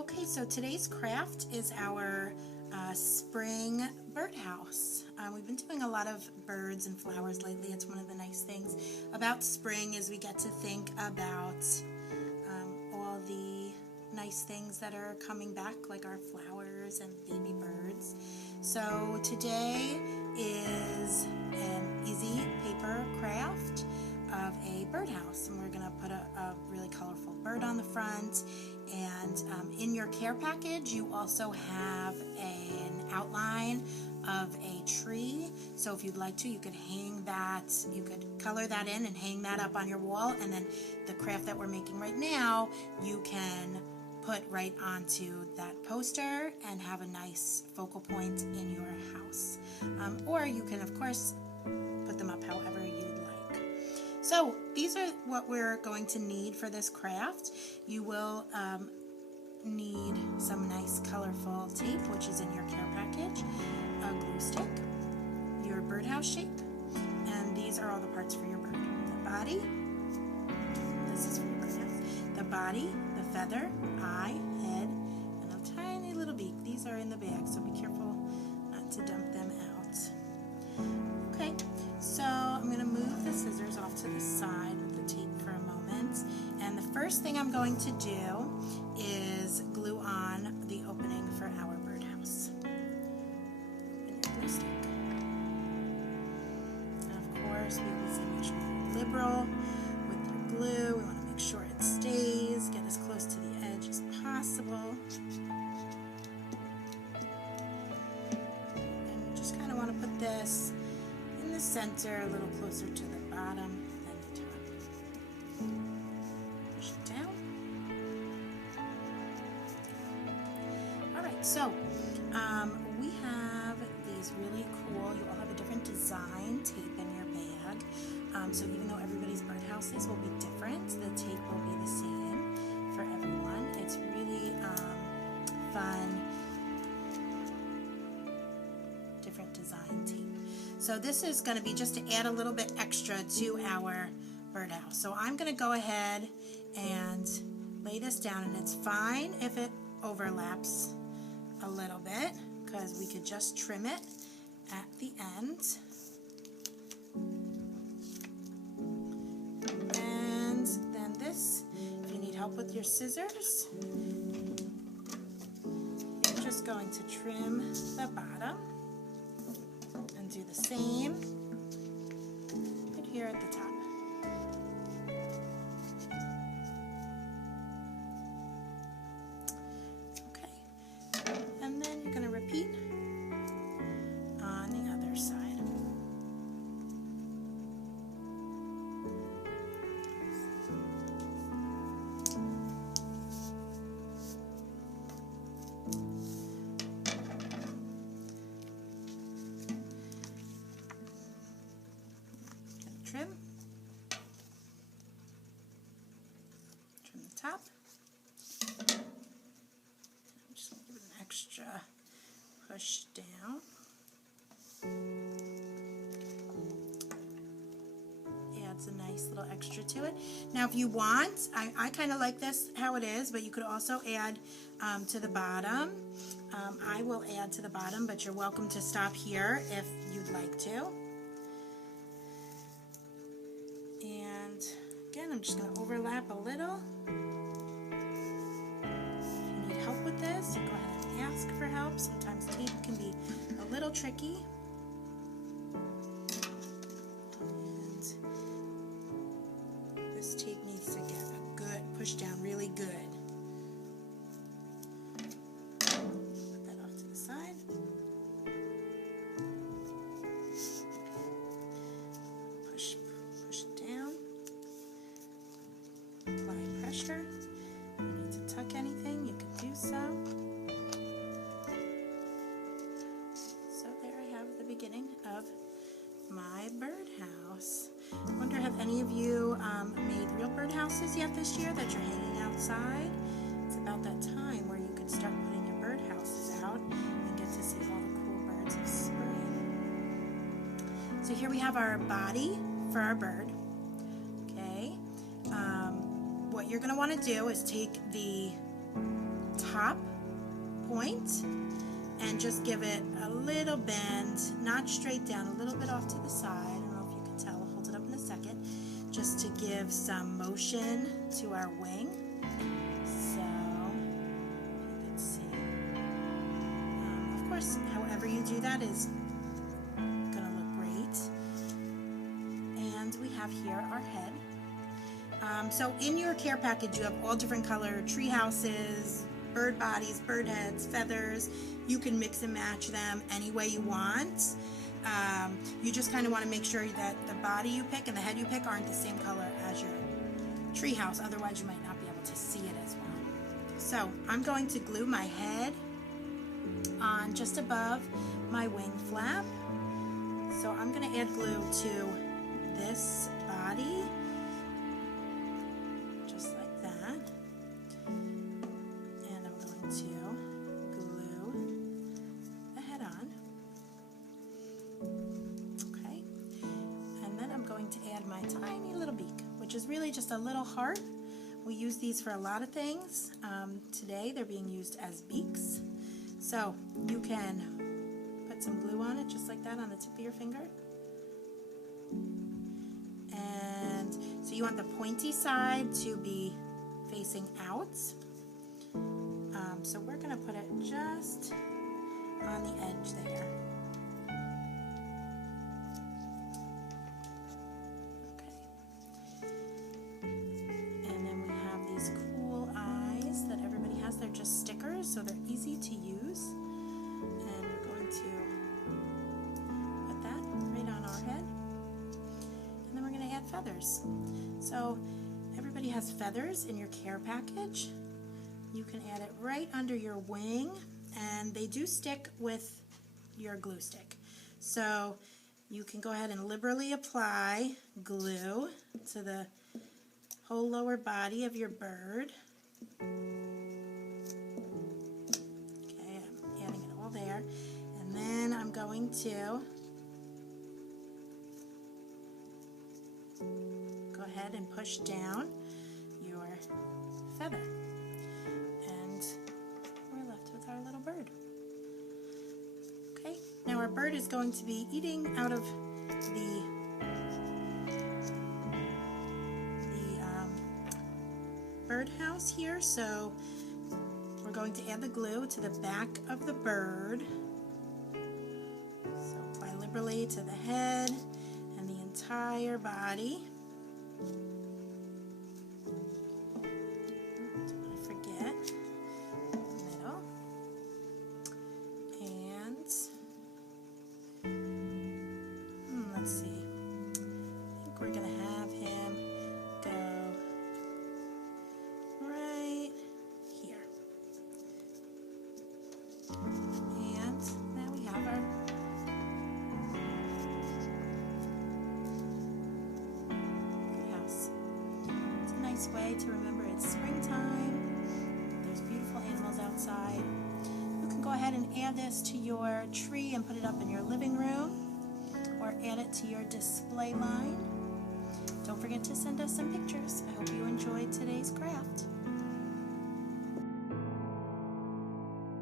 Okay, so today's craft is our spring birdhouse. We've been doing a lot of birds and flowers lately. It's one of the nice things about spring is we get to think about all the nice things that are coming back, like our flowers and baby birds. So today is an easy paper craft of a birdhouse, and we're going to put a really colorful bird on the front. And in your care package you also have an outline of a tree, so if you'd like to, you could hang that, you could color that in and hang that up on your wall, and then the craft that we're making right now you can put right onto that poster and have a nice focal point in your house. Or you can of course put them up however you'd like. So these are what we're going to need for this craft. You will need some nice colorful tape, which is in your care package, a glue stick, your birdhouse shape, and these are all the parts for your bird. The body, this is for your birdhouse, the body, the feather, eye, head, and a tiny little beak. These are in the bag, so be careful not to dump them out. Okay, so I'm going to move the scissors off to the side with the tape for a moment, and the first thing I'm going to do is glue on the opening for our birdhouse. Open your glue stick. And of course, we always say make sure you're liberal with your glue. We want to make sure it stays, get as close to the edge as possible. And we just kind of want to put this in the center, a little closer to the bottom than the top. Push it down. Alright, so we have these really cool, you all have a different design tape in your bag. So even though everybody's birdhouses will be different, the tape will be the same for everyone. It's really fun, different design tape. So this is going to be just to add a little bit extra to our birdhouse. So I'm going to go ahead and lay this down, and it's fine if it overlaps a little bit because we could just trim it at the end. And then this, if you need help with your scissors, you're just going to trim the bottom. Do the same right here at the top. Okay, and then you're going to repeat on the other side. Trim the top. I'm just going to give it an extra push down. Adds a nice little extra to it. Now if you want, I kind of like this how it is, but you could also add to the bottom. I will add to the bottom, but you're welcome to stop here if you'd like to. Again, I'm just going to overlap a little. If you need help with this, you go ahead and ask for help. Sometimes tape can be a little tricky. And this tape needs to get a good push down, really good. Put that off to the side. Push it down. Apply pressure. If you need to tuck anything, you can do so. So there I have the beginning of my birdhouse. I wonder, have any of you made real birdhouses yet this year that you're hanging outside? It's about that time where you could start putting your birdhouses out and get to see all the cool birds of spring. So here we have our body for our bird. What you're going to want to do is take the top point and just give it a little bend, not straight down, a little bit off to the side. I don't know if you can tell, I'll hold it up in a second, just to give some motion to our wing. So you can see. Of course, however you do that is gonna look great. And we have here our head. So in your care package, you have all different color tree houses, bird bodies, bird heads, feathers. You can mix and match them any way you want. You just kind of want to make sure that the body you pick and the head you pick aren't the same color as your tree house, otherwise you might not be able to see it as well. So I'm going to glue my head on just above my wing flap. So I'm going to add glue to this body, just like that. And I'm going to glue the head on. Okay. And then I'm going to add my tiny little beak, which is really just a little heart. We use these for a lot of things. Today they're being used as beaks. So you can put some glue on it just like that on the tip of your finger. And so you want the pointy side to be facing out. So we're going to put it just on the edge there. Okay. And then we have these cool eyes that everybody has. They're just stickers, so they're easy to use. And we're going to put that right on our head. And then we're going to add feathers. So everybody has feathers in your care package. You can add it right under your wing, and they do stick with your glue stick. So you can go ahead and liberally apply glue to the whole lower body of your bird. Okay, I'm adding it all there. And then I'm going to go ahead and push down your feather. And we're left with our little bird. Okay, now our bird is going to be eating out of the birdhouse here, so we're going to add the glue to the back of the bird. So apply liberally to the head and the entire body. Don't want to forget the middle. And let's see. I think we're going to have him go right here. And now we have our house. It's a nice way to remember it's springtime. There's beautiful animals outside. You can go ahead and add this to your tree and put it up in your living room, or add it to your display line. Don't forget to send us some pictures. I hope you enjoyed today's craft.